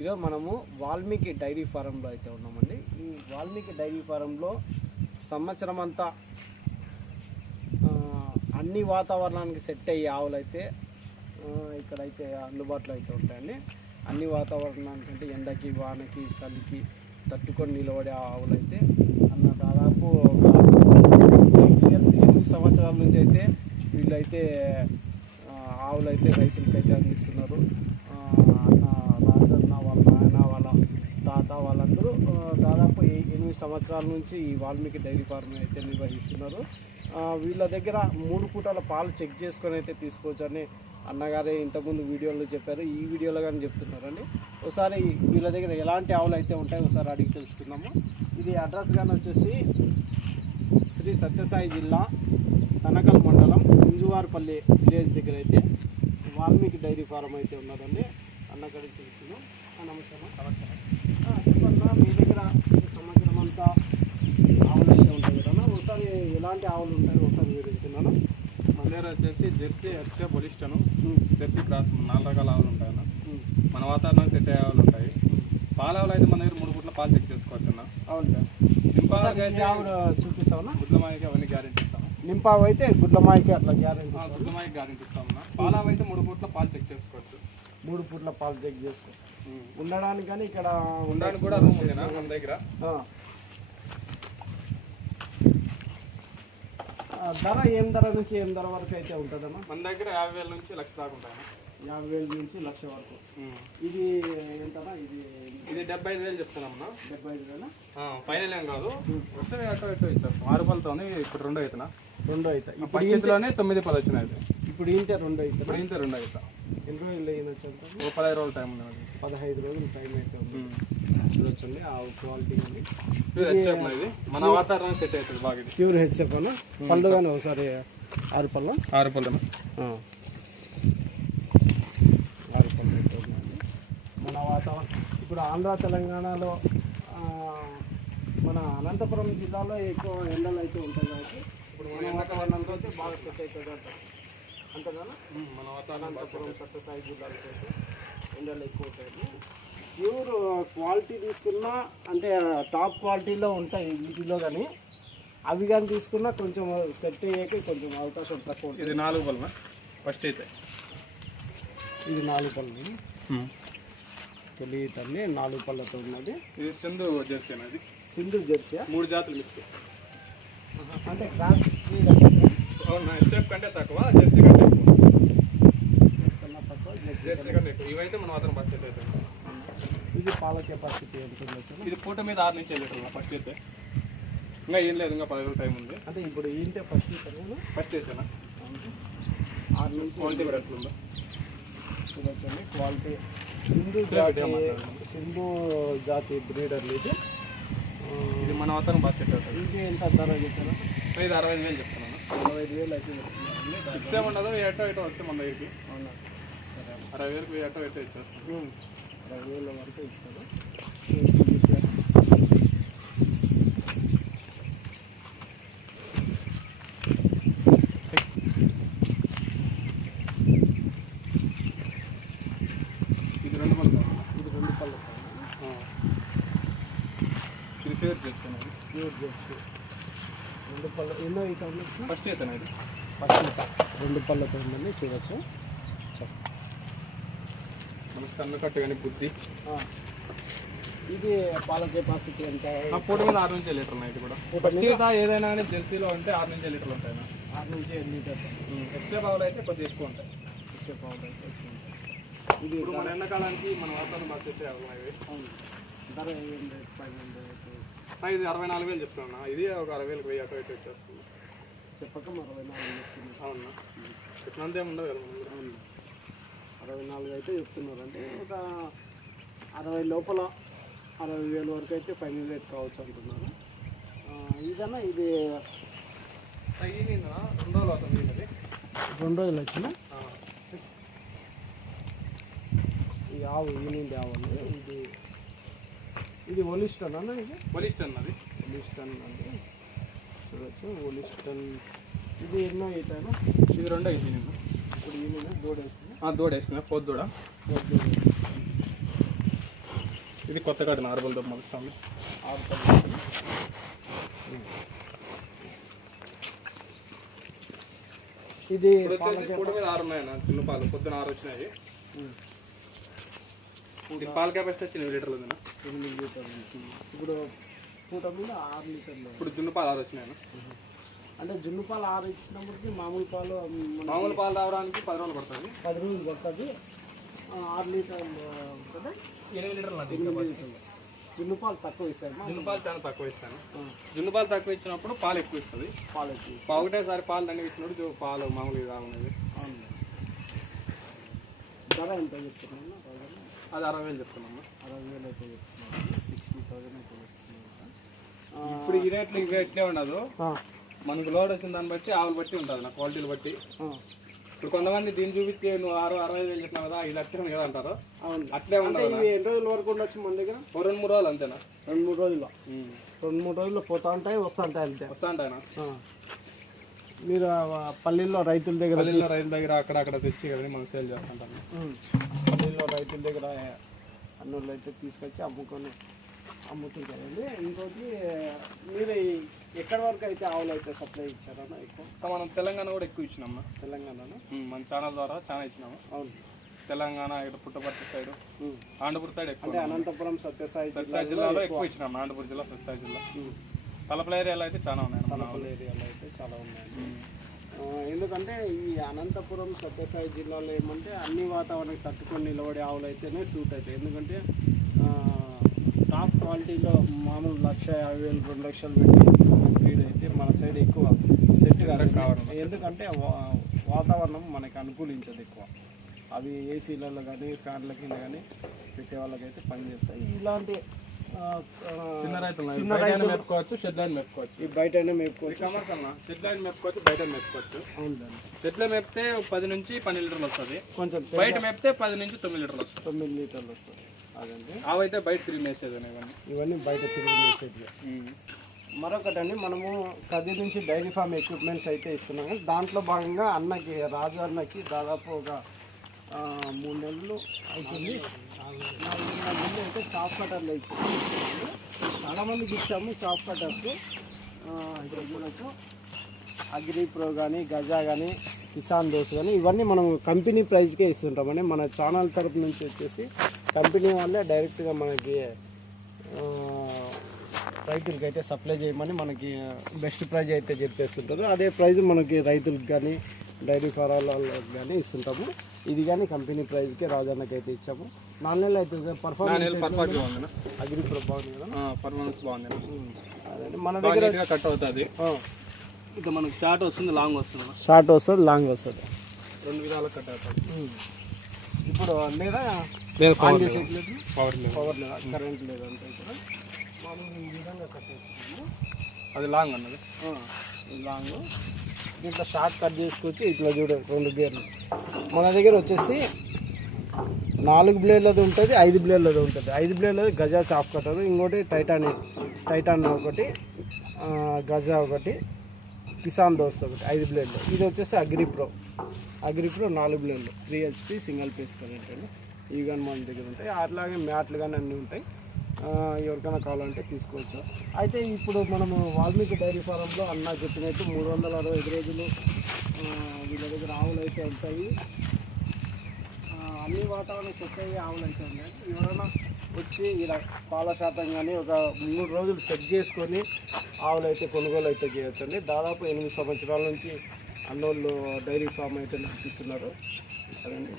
ఇదో ఈరోజు మనము వాల్మీకి డైరీ ఫారంలో అయితే ఉన్నామండి. ఈ వాల్మీకి డైరీ ఫారంలో సంవత్సరం అంతా ఆ, అన్ని వాతావరణానికి సెట్ అయ్యే ఆవులు అయితే ఇక్కడైతే అందుబాటులో అయితే ఉంటాయండి. అన్ని వాతావరణానికి అంటే ఎండకి వానకి చలికి తట్టుకొని నిలబడే ఆవులు అయితే అన్న దాదాపు ఇయర్స్ ఎనిమిది సంవత్సరాల నుంచి అయితే వీళ్ళైతే ఆవులైతే ఆవులు అయితే రైతులకి అయితే అందిస్తున్నారు ఆ, అన్న రాజన్న వాళ్ళ నాయన వాళ్ళ తాత వాళ్ళందరూ ఆ, దాదాపు ఎ- ఎనిమిది సంవత్సరాల నుంచి ఈ వాల్మీకి డైరీ ఫార్మ్ అయితే నిర్వహిస్తున్నారు. వీళ్ళ దగ్గర మూడు పూటల పాలు చెక్ చేసుకొని అయితే తీసుకోవచ్చు అని అన్నగారే ఇంతకుముందు వీడియోలో చెప్పారు. ఈ వీడియోలో కానీ చెప్తున్నారండి. ఒకసారి వీళ్ళ దగ్గర ఎలాంటి ఆవులు అయితే ఉంటాయో ఒకసారి అడిగి తెలుసుకుందాము. ఇది అడ్రస్ కానీ వచ్చేసి శ్రీ సత్యసాయి జిల్లా తనకల్ మండలం ఇంజువారిపల్లి విలేజ్ దగ్గర అయితే వాల్మీకి డైరీ ఫారం అయితే ఉన్నదండి. అన్న కడిగి తెలుసుకుందాం ఆ, నమస్తే చెప్పన్నా మీ దగ్గర సంవత్సరం అంతా ఆవులు అయితే ఉంటాయి కదా ఒకసారి ఎలాంటి ఆవులు ఉంటాయో ఒకసారి వివరించున్నాను మన దగ్గర వచ్చేసి జెర్సీ హెచ్కే బొలిస్టను. జెర్సీ క్రాస్ నాలుగు రకాల ఆవులు ఉంటాయి అన్న. మన వాతావరణం సెట్ అయ్యే ఆవులు ఉంటాయి. పాల ఆవులు అయితే మన దగ్గర మూడు పూట్ల పాలు చెక్ చేసుకోవచ్చు అన్న. అవును సార్. నింపాలకి అయితే ఆవులు చూపిస్తామన్నా గుడ్లమాయికి అవన్నీ గ్యారెంటీ ఇస్తాము నింపావు అయితే గుడ్లమాయికి అట్లా గ్యారెంటీ గుడ్లమాయికి గ్యారెంటీ ఇస్తాం అన్న. పాల అయితే మూడు పూట్ల పాలు చెక్ చేసుకోవచ్చు. మూడు పూట్ల పాలు చెక్ చేసుకో ఉండడానికి కానీ ఇక్కడ ఉండడానికి కూడా రూమ్ ఉంది మన దగ్గర? ధర ఏం ధర నుంచి ఏం ధర వరకు అయితే ఉంటుందమ్మా? మన దగ్గర యాభై వేల నుంచి లక్ష దాకా ఉంటాయి. యాభై వేల నుంచి లక్ష వరకు. ఇది ఎంతనా ఇది ఇది డెబ్బై ఐదు వేలు చెప్తున్నామన్నా. డెబ్బై ఐదు వేల? ఫైనల్ ఏం కాదు. వస్తే అటో ఇటో ఇస్తాం ఆరు పళ్ళతో ఇప్పుడు రెండో అవుతున్నా. రెండు అవుతాయి. ఇప్పుడు పచ్చిలోనే తొమ్మిది పది వచ్చినాయి. ఇప్పుడు ఇంతే రెండు అవుతాయి. ఇప్పుడు ఇంత రెండు అవుతా ఎన్ని రోజులు వచ్చేంత ఒక పదహైదు రోజుల టైం ఉంది. పదహైదు రోజులు టైం అయితే ఉంది. చూడొచ్చండి ఆ క్వాలిటీ ఉంది. మన వాతావరణం సెట్ అవుతుంది బాగా ప్యూర్ హెచ్ఎఫ్ అన్న. పళ్ళు కానీ ఒకసారి ఆరు పళ్ళు. ఆరు పళ్ళు. పళ్ళు. మన వాతావరణం. ఇప్పుడు ఆంధ్ర తెలంగాణలో మన అనంతపురం జిల్లాలో ఎక్కువ ఎండలు అయితే ఉంటాయి కాబట్టి ఇప్పుడు మన వాతావరణంతో అయితే బాగా సెట్ అవుతుంది అంట. అంతేనా? మన వాతావరణం అనంతపురం సత్యసాయి జిల్లాలో అయితే. ఎండలు ఎక్కువ ఉంటాయి. ప్యూర్ క్వాలిటీ తీసుకున్నా అంటే టాప్ క్వాలిటీలో ఉంటాయి వీటిలో కానీ అవి కానీ తీసుకున్నా కొంచెం సెట్ అయ్యాక కొంచెం అవకాశం తక్కువ ఉంటుంది. ఇది నాలుగు పళ్ళ ఫస్ట్ అయితే. ఇది నాలుగు పళ్ళు తెలియటండి నాలుగు పళ్ళతో ఉన్నది. ఇది సింధు జెర్సీ అనేది సింధు జెర్సీ మూడు జాతులు మిక్స్ అంటే క్రాస్ అవునా? కంటే తక్కువ జెర్సీ కంటే ఎక్కువ కన్నా తక్కువ జెర్సీ. జెర్సీ కంటే ఎక్కువ ఇవైతే మన సెట్ అవుతుంది ఇది పాల కెపాసిటీ ఎంత ఇది పూట మీద ఆరు నుంచి వెళ్ళేటం ఫస్ట్ అయితే. ఇంకా ఏం లేదు ఇంకా పది టైం ఉంది. అంటే ఇప్పుడు ఏంటంటే ఫస్ట్ ఫస్ట్ అయితేనా ఆరు నుంచి క్వాలిటీ కూడా ఎట్లుందో. చూడొచ్చండి క్వాలిటీ సింధు జాతి సింధు జాతి బ్రీడర్లు ఇది. ఆ, ఇది మన బాగా సెట్ అవుతుంది ఇది ఎంత ధర చెప్పారు ఇది అరవై ఐదు వేలు చెప్తున్నాను. అరవై ఐదు వేలు అయితే చెప్తున్నారండి ఫిక్స్ ఏమన్నదో ఎటో ఎటో వస్తే మన దగ్గరికి. అవునా? అరవై వేలకు ఎటో ఎటో ఇచ్చేస్తాం. ఉమ్. అరవై వేల వరకు ఇస్తారు ఇది రెండు పళ్ళు కావాలి. ఇది రెండు పళ్ళు ఇది చేస్తాను ప్యూర్ రెండు పళ్ళు ఎన్నో ఫస్ట్ అయితేనా ఇది? ఫస్ట్ రెండు పళ్ళతో ఉందండి చూడొచ్చు చెప్పు. మనకి సన్న కట్టు కానీ బుద్ధి. ఇది పాల కెపాసిటీ ఆ పూట మీద ఆరు నుంచి లీటర్ ఉన్నాయి? ఇది కూడా. ఏదైనా కానీ జెర్సీలో అంటే ఆరు నుంచి లీటర్లు ఉంటాయి ఆరు నుంచి ఎనిమిది లీటర్ ఎక్స్ట్రా బావులు అయితే కొద్దిగా ఎక్కువ ఉంటాయి. వచ్చే పౌడర్ అయితే. ఇది ఇప్పుడు మన ఎండాకాలానికి మన వాతావరణం బాగా సెట్ అవ్వాలి అవును. ధర ఇది అరవై నాలుగు వేలు చెప్తున్నా. ఇది ఒక అరవై వేలకు వెయ్యి అటో ఇటో వచ్చేస్తుంది. చెప్పక అరవై నాలుగు అవునా? ఇప్పుడు అంతేం ఉండదు కదా అరవై నాలుగు అయితే చెప్తున్నారు. అంటే ఒక అరవై లోపల అరవై వేల వరకు అయితే ఫైనల్ రేట్ కావచ్చు అంటున్నారు. ఇదన్నా ఇది రెండు రోజులు అవుతుంది ఇది రెండు రోజులు వచ్చిన ఆ. ఈ ఆవు ఈనింది ఆవు అండి ఇది ఇది ఒలిస్టన్ అన్న ఇది? బలిస్ట్ అన్నది. ఒలిస్టన్ అంటే చూడొచ్చు ఒలిస్టన్ ఇది ఎన్నో అవుతాయినా ఇది రెండో ఇది ఇప్పుడు ఈయన దూడేస్తుంది దూడ వేసిన పొద్దు దూడ. ఇది కొత్త కాడ నార్మల్ ఆరు పది ఇది పూట మీద ఆరు ఉన్నాయి అన్న చిన్న పాలు పొద్దున ఆరు వచ్చినాయి. పాల కెపాసిటీ వచ్చి ఎనిమిది లీటర్లు ఉందన్న. ఎనిమిది లీటర్లు. ఇప్పుడు పూట మీద ఆరు లీటర్లు. ఇప్పుడు జున్ను పాలు ఆరు వచ్చినాయి అన్న. అంటే జున్ను పాలు ఆరు ఇచ్చినప్పటికి మామూలు పాలు మామూలు పాలు రావడానికి పది రోజులు పడుతుంది. పది రోజులు పడుతుంది. ఆ, ఆరు లీటర్లు ఉంటుంది ఎనిమిది లీటర్లు అంటే ఎనిమిది లీటర్లు. జున్ను పాలు తక్కువ ఇస్తాయి. జున్ను పాలు చాలా తక్కువ ఇస్తాను. జున్ను పాలు తక్కువ ఇచ్చినప్పుడు పాలు ఎక్కువ ఇస్తుంది. పాలు ఎక్కువ ఒకటేసారి పాలు దండి ఇచ్చినప్పుడు పాలు మామూలుగా రావున్నది అవును. ధర ఎంత చెప్తున్నాను రోజున? అది అరవై వేలు చెప్తున్నాము అరవై వేలు అయితే చెప్తున్నాను సిక్స్టీ థౌసండ్ అయితే చెప్తున్నాను ఇప్పుడు ఈ రేట్లు ఇంకా ఎట్లే ఉండదు. ఆ, మనకు లోడ్ వచ్చిన దాన్ని బట్టి ఆవులు బట్టి ఉంటుంది నా క్వాలిటీలు బట్టి. ఇప్పుడు కొంతమంది దీన్ని చూపించి నువ్వు ఆరు అరవై వేలు చెప్పినావు కదా ఇది లక్షణం కదా అంటారు. అవును. అట్లే అంటే ఉండదు ఎన్ని రోజుల వరకు ఉండొచ్చు మన దగ్గర? ఓ రెండు మూడు రోజులు అంతేనా? రెండు మూడు రోజులు రెండు మూడు రోజులు పోతా ఉంటాయి వస్తూ ఉంటాయి అంతే. వస్తా ఆ. మీరు పల్లెల్లో రైతుల దగ్గర పల్లెల్లో రైతుల దగ్గర అక్కడ అక్కడ తెచ్చి కదా మనం సేల్ చేస్తుంటాం. పల్లెల్లో రైతుల దగ్గర అన్నోళ్ళు అయితే తీసుకొచ్చి అమ్ముకొని అమ్ముతుంటారండి. ఇంకోటి మీరు ఎక్కడి వరకు అయితే ఆవులు అయితే సప్లై ఇచ్చారన్న ఎక్కువ? ఇంకా మనం తెలంగాణ కూడా ఎక్కువ ఇచ్చినాం తెలంగాణలో మన ఛానల్ ద్వారా చాలా ఇచ్చినాము. అవును. తెలంగాణ ఇక్కడ పుట్టపర్తి సైడ్. ఆంధ్రపూర్ సైడ్ ఎక్కువ అంటే అనంతపురం సత్యసాయి సత్యసాయి జిల్లాలో ఎక్కువ. ఇచ్చినాం ఆంధ్రపూర్ జిల్లా సత్యసాయి జిల్లా. తలపల ఏరియాలో అయితే చాలా ఉన్నాయి మన తలపల్లి ఏరియాలో అయితే చాలా ఉన్నాయండి. ఆ, ఎందుకంటే ఈ అనంతపురం సత్యసాయి జిల్లాలో ఏమంటే అన్ని వాతావరణానికి తట్టుకొని నిలబడే ఆవులు అయితేనే సూట్ అవుతాయి ఎందుకంటే క్వాలిటీలో మామూలు లక్ష యాభై వేలు రెండు లక్షలు పెట్టి తీసుకున్న బ్రీడ్ అయితే మన సైడ్ ఎక్కువ సెట్ కాదు. ఎందుకంటే వాతావరణం మనకి అనుకూలించదు ఎక్కువ. అవి ఏసీలలో కానీ ఫ్యాన్ల కింద కానీ పెట్టే వాళ్ళకైతే పనిచేస్తాయి ఇలాంటి చిన్న రైతులు చిన్న బయట రైతులు మెప్పుకోవచ్చు షెడ్ లైన్ మెప్పుకోవచ్చు ఈ బయటనే మేపుకోవచ్చు. కమర్స్ అన్న షెడ్ లైన్ మెప్పుకోవచ్చు బయట మెప్పుకోవచ్చు అవునండి షెడ్లో మెప్తే పది నుంచి పన్నెండు లీటర్లు వస్తుంది. కొంచెం బయట మెప్తే పది నుంచి తొమ్మిది లీటర్లు వస్తుంది. తొమ్మిది లీటర్లు వస్తుంది. అవైతే బయట తిరిగి మేసేది ఇవన్నీ ఇవన్నీ బయట తిరిగి వేసేటివి మరొకటండి మనము కది నుంచి డైరీ ఫామ్ ఎక్విప్మెంట్స్ అయితే ఇస్తున్నాము. దాంట్లో భాగంగా అన్నకి రాజు అన్నకి దాదాపు ఒక మూడు నెలలు అవుతుంది. నెలలు అయితే చాప్ కటర్లు ఇచ్చాము చాలా మందికి ఇచ్చాము చాప్ కటర్స్ ఇక్కడ చూడొచ్చు. అగ్రి ప్రో కానీ గజా కానీ కిసాన్ దోస్ కానీ ఇవన్నీ మనం కంపెనీ ప్రైస్కే ఇస్తుంటామండి. మన ఛానల్ తరపు నుంచి వచ్చేసి కంపెనీ వాళ్ళే డైరెక్ట్గా మనకి రైతులకి అయితే సప్లై చేయమని మనకి బెస్ట్ ప్రైజ్ అయితే చెప్పేస్తుంటారు. అదే ప్రైజ్ మనకి రైతులకు కానీ డైరీ ఫారాల వాళ్ళకి కానీ ఇస్తుంటాము. ఇది కానీ కంపెనీ ప్రైస్కి రాజన్నకి అయితే ఇచ్చాము. నాలుగు నెలలు అయితే పర్ఫార్మెన్స్ పర్ఫెక్ట్ బాగుంది అగ్రి ప్రో బాగుంది కదా? పర్ఫార్మెన్స్ బాగుంది అదండి. మన దగ్గర కట్ అవుతుంది. ఇక మనకు చాట్ వస్తుంది లాంగ్ వస్తుంది షార్ట్ వస్తుంది లాంగ్ వస్తుంది. రెండు విధాలు కట్ అవుతుంది ఇప్పుడు లేదా? లేదు పవర్ లేదు. పవర్ లేదా. కరెంట్ లేదు. అంటే ఇక్కడ. మామూలుగా ఈ విధంగా అది లాంగ్ అన్నది. లాంగ్ దీంట్లో షార్ట్ కట్ చేసుకొచ్చి ఇట్లా చూడ రెండు గేర్లు మన దగ్గర వచ్చేసి నాలుగు బ్లేడ్లది ఉంటుంది ఐదు బ్లేడ్లది ఉంటుంది. ఐదు బ్లేడ్లది గజా చాప్ కట్టరు ఇంకోటి టైటాన్ టైటాన్ ఒకటి గజా ఒకటి కిసాన్ దోస్త్ ఒకటి ఐదు బ్లేడ్లు ఇది వచ్చేసి అగ్రి ప్రో అగ్రి ప్రో నాలుగు బ్లేడ్లు three HP single piece current అండి. ఇవి కానీ మన దగ్గర ఉంటాయి. అట్లాగే మ్యాట్లు కానీ అన్నీ ఉంటాయి. ఎవరికైనా కావాలంటే తీసుకోవచ్చు. అయితే ఇప్పుడు మనము వాల్మీకి డైరీ ఫారంలో అన్న చెప్పినట్టు మూడు వందల అరవై ఐదు రోజులు వీళ్ళ దగ్గర ఆవులు అయితే ఉంటాయి. అన్ని వాతావరణం కొత్తవి ఆవులు అయితే ఉన్నాయి. ఎవరైనా వచ్చి ఇలా పాల శాతం కానీ ఒక మూడు రోజులు చెక్ చేసుకొని ఆవులు అయితే కొనుగోలు అయితే చేయొచ్చండి. దాదాపు ఎనిమిది సంవత్సరాల నుంచి అన్నోళ్ళు డైరీ ఫామ్ అయితే నడిపిస్తున్నారు అదండి